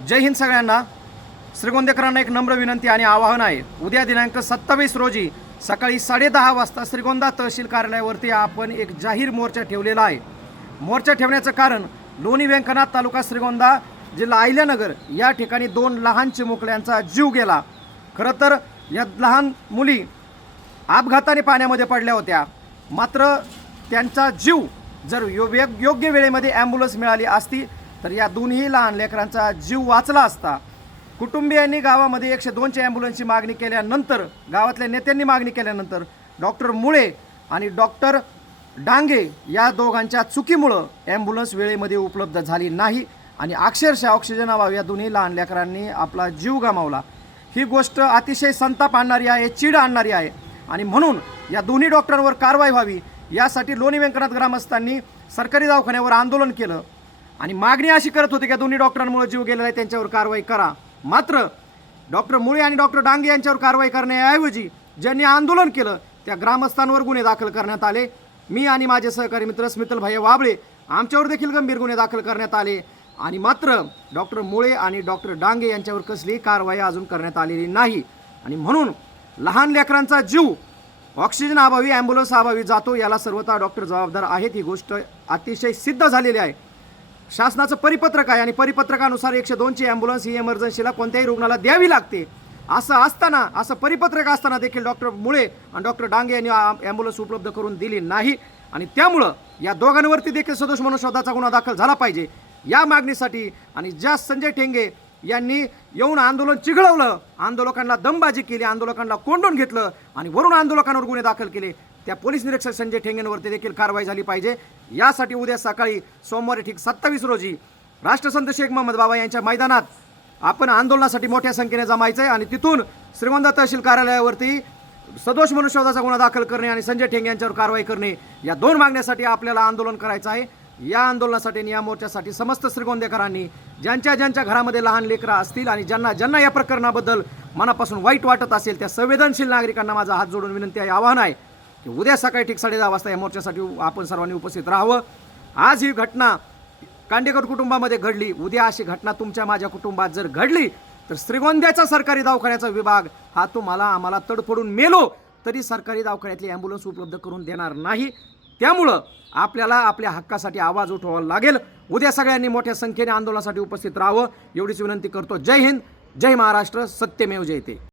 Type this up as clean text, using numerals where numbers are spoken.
जय हिंद सगळ्यांना। श्रीगोंदेकरांना एक नम्र विनंती आणि आवाहन आहे। उद्या दिनांक 27 रोजी सकाळी 10:30 वाजता श्रीगोंदा तहसील कार्यालयावरती आपण एक जाहीर मोर्चा ठेवलेला आहे। मोर्चा ठेवण्याचं कारण लोणी व्यंकनाथ तालुका श्रीगोंदा जिल्हा अहिल्यानगर या ठिकाणी 2 लहान चिमुकल्यांचा जीव गेला। खरं तर या लहान मुली अपघाताने पाण्यामध्ये पडल्या होत्या, मात्र त्यांचा जीव जर योग्य वेळेमध्ये ॲम्ब्युलन्स मिळाली असती तर या दोन्ही लहान लेकरांचा जीव वाचला असता। कुटुंबियांनी गावामध्ये 102ची ॲम्ब्युलन्सची मागणी केल्यानंतर, गावातल्या नेत्यांनी मागणी केल्यानंतर डॉक्टर मुळे आणि डॉक्टर डांगे या दोघांच्या चुकीमुळं ॲम्ब्युलन्स वेळेमध्ये उपलब्ध झाली नाही आणि अक्षरशः ऑक्सिजनाभावी या दोन्ही लहान लेकरांनी आपला जीव गमावला। ही गोष्ट अतिशय संताप आणणारी आहे, चीड आणणारी आहे आणि म्हणून या दोन्ही डॉक्टरांवर कारवाई व्हावी यासाठी लोणी व्यंकनाथ ग्रामस्थांनी सरकारी दवाखान्यावर आंदोलन केलं आणि मागणी अशी करत होती की दोन्ही डॉक्टरांमुळे जीव गेलेला आहे, त्यांच्यावर कारवाई करा। मात्र डॉक्टर मुळे आणि डॉक्टर डांगे यांच्यावर कारवाई करण्याऐवजी ज्यांनी आंदोलन केलं त्या ग्रामस्थांवर गुन्हे दाखल करण्यात आले। मी आणि माझे सहकारी मित्र स्मितल भाई वाबळे आमच्यावर देखील गंभीर गुन्हे दाखल करण्यात आले आणि मात्र डॉक्टर मुळे आणि डॉक्टर डांगे यांच्यावर कसलीही कारवाई अजून करण्यात आलेली नाही आणि म्हणून लहान लेकरांचा जीव ऑक्सिजन अभावी, ॲम्ब्युलन्स अभावी जातो, याला सर्वता डॉक्टर जबाबदार आहेत। ही गोष्ट अतिशय सिद्ध झालेली आहे। शासनाचं परिपत्रक आहे आणि परिपत्रकानुसार 102ची ॲम्ब्युलन्स ही इमर्जन्सीला कोणत्याही रुग्णाला द्यावी लागते। असं परिपत्रक असताना देखील डॉक्टर मुळे आणि डॉक्टर डांगे यांनी ॲम्ब्युलन्स उपलब्ध करून दिली नाही आणि त्यामुळं या दोघांवरती देखील सदोष मनुष्यवधाचा गुन्हा दाखल झाला पाहिजे या मागणीसाठी आणि ज्या संजय ठेंगे यांनी येऊन आंदोलन चिघळवलं, आंदोलकांना दमबाजी केली, आंदोलकांना कोंडून घेतलं आणि वरून आंदोलकांवर गुन्हे दाखल केले, त्या पोलीस निरीक्षक संजय ठेंगेंवरती देखील कारवाई झाली पाहिजे। यासाठी उद्या सकाळी सोमवारी ठीक 27 रोजी राष्ट्रसंत शेख महमद बाबा यांच्या मैदानात आपण आंदोलनासाठी मोठ्या संख्येने जमायचं आहे आणि तिथून श्रीगोंदा तहसील कार्यालयावरती सदोष मनुष्यवधाचा गुन्हा दाखल करणे आणि संजय ठेंगे यांच्यावर कारवाई करणे या 2 मागण्यासाठी आपल्याला आंदोलन करायचं आहे। या आंदोलनासाठी आणि या मोर्चासाठी समस्त श्रीगोंदेकरांनी ज्यांच्या घरामध्ये लहान लेकरं असतील आणि ज्यांना या प्रकरणाबद्दल मनापासून वाईट वाटत असेल त्या संवेदनशील नागरिकांना माझा हात जोडून विनंती आहे, आवाहन आहे की उद्या सकाळी ठीक 10:30 वाजता या मोर्चासाठी आपण सर्वांनी उपस्थित राहावं। आज ही घटना कांडेकर कुटुंबामध्ये घडली, उद्या अशी घटना तुमच्या माझ्या कुटुंबात जर घडली तर श्रीगोंद्याचा सरकारी दवाखान्याचा विभाग हा आम्हाला तडफडून मेलो तरी सरकारी दवाखान्यातली ॲम्ब्युलन्स उपलब्ध करून देणार नाही। त्यामुळं आपल्याला आपल्या हक्कासाठी आवाज उठवावा लागेल। उद्या सगळ्यांनी मोठ्या संख्येने आंदोलनासाठी उपस्थित राहावं एवढीच विनंती करतो। जय हिंद, जय महाराष्ट्र, सत्यमेव जयते।